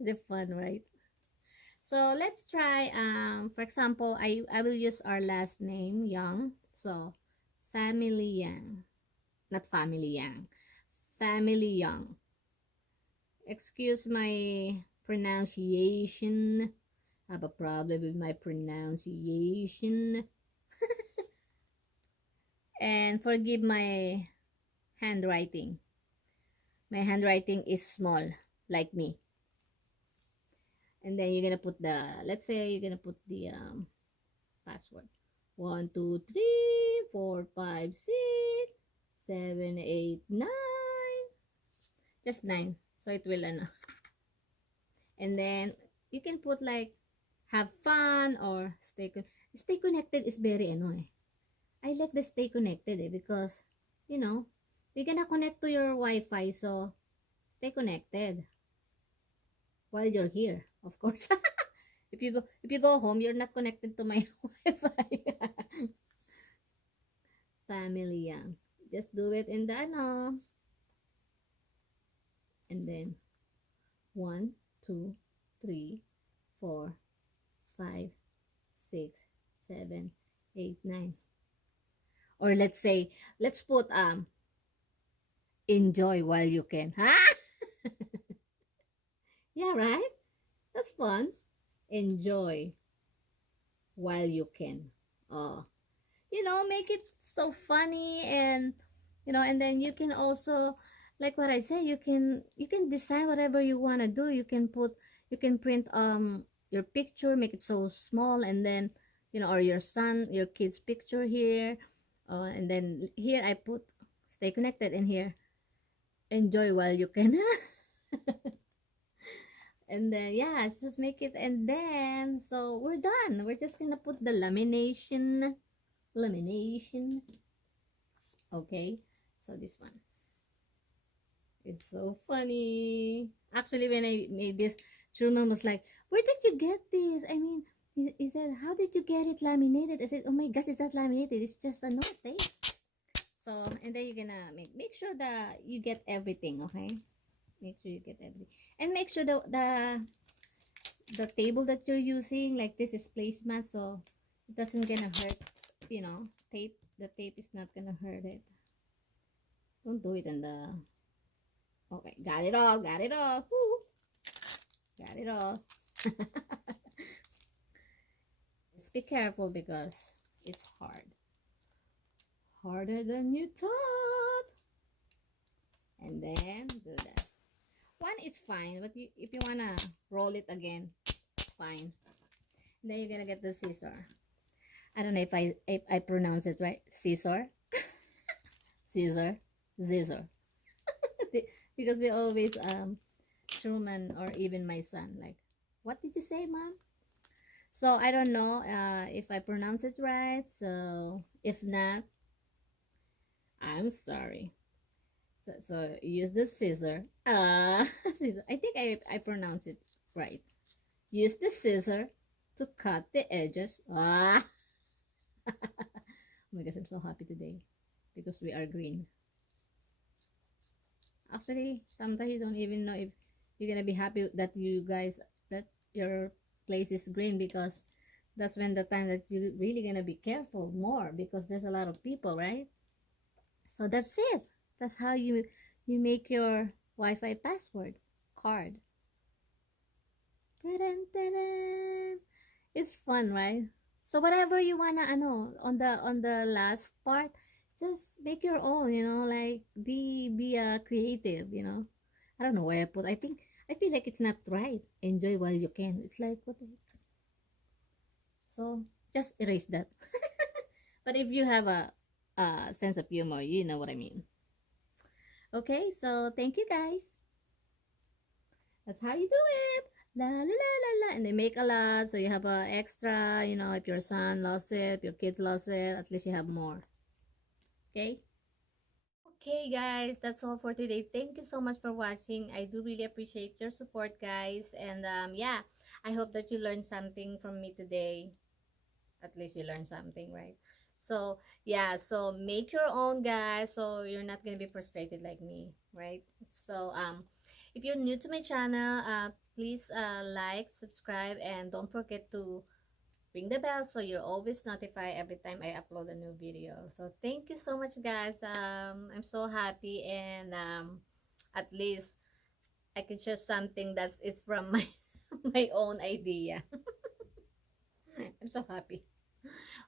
Is it fun, right? So let's try, for example, I will use our last name, Young. So, Family Yang. Not Family Yang. Family Young. Excuse my pronunciation. I have a problem with my pronunciation. And forgive my handwriting. My handwriting is small, like me. And then you're gonna put the, let's say you're gonna put the password. 1, 2, 3, 4, 5, 6, 7, 8, 9. Just 9. So it will ano. And then you can put like have fun or stay connected is very ano eh. I like the stay connected eh, because you know, you're gonna connect to your Wi-Fi, so stay connected while you're here, of course. If you go home, you're not connected to my Wi-Fi. Family yan. Just do it in the ano. And then 1, 2, 3, 4, 5, 6, 7, 8, 9. Or let's say, let's put enjoy while you can. Huh? Yeah, right? That's fun. Enjoy while you can. Oh, make it so funny, and and then you can also, like what I say, you can design whatever you want to do. You can print your picture, make it so small, and then or your kid's picture here, and then here I put stay connected, and here enjoy while you can. And then yeah, just make it, and then so we're done. We're just gonna put the lamination. Okay, so this one, it's so funny. Actually, when I made this, Truman was like, where did you get this? I mean, he said, how did you get it laminated? I said, oh my gosh, it's not laminated, it's just a note tape. So, and then you're gonna make sure that you get everything. Okay, make sure you get everything, and make sure the table that you're using, like this, is placemat, so it doesn't gonna hurt. Tape. The tape is not gonna hurt it. Don't do it in the. Okay, got it all. Got it all. Woo. Got it all. Just be careful because it's hard. Harder than you thought. And then do that. One is fine, but if you wanna roll it again, fine. And then you're gonna get the scissor. I don't know if I pronounce it right. Scissor. Scissor. Scissor. Because we always Truman, or even my son, like, what did you say, mom? So I don't know if I pronounce it right. So if not, I'm sorry. So use the scissor. Scissor. I think I pronounce it right. Use the scissor to cut the edges. Oh my gosh, I'm so happy today because we are green. Actually, sometimes you don't even know if you're gonna be happy that your place is green, because that's when the time that you really gonna be careful more, because there's a lot of people, right? So that's it. That's how you make your Wi-Fi password card. Ta-da-da-da. It's fun, right? So whatever you wanna on the last part, just make your own, like be creative. I don't know why I feel like it's not right. Enjoy while you can. It's like what the heck? So just erase that. But if you have a sense of humor, you know what I mean. Okay, so thank you guys. That's how you do it. La la la la la. And they make a lot, so you have a extra, if your son lost it, if your kids lost it, at least you have more. Okay? Okay guys, that's all for today. Thank you so much for watching. I do really appreciate your support, guys. And yeah, I hope that you learned something from me today. At least you learned something, right? So yeah, so make your own, guys, so you're not gonna be frustrated like me, right? So if you're new to my channel, please like, subscribe, and don't forget to ring the bell so you're always notified every time I upload a new video. So thank you so much, guys. I'm so happy, and at least I can share something that is from my my own idea. I'm so happy.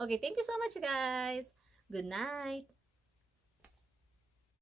Okay, thank you so much, guys. Good night.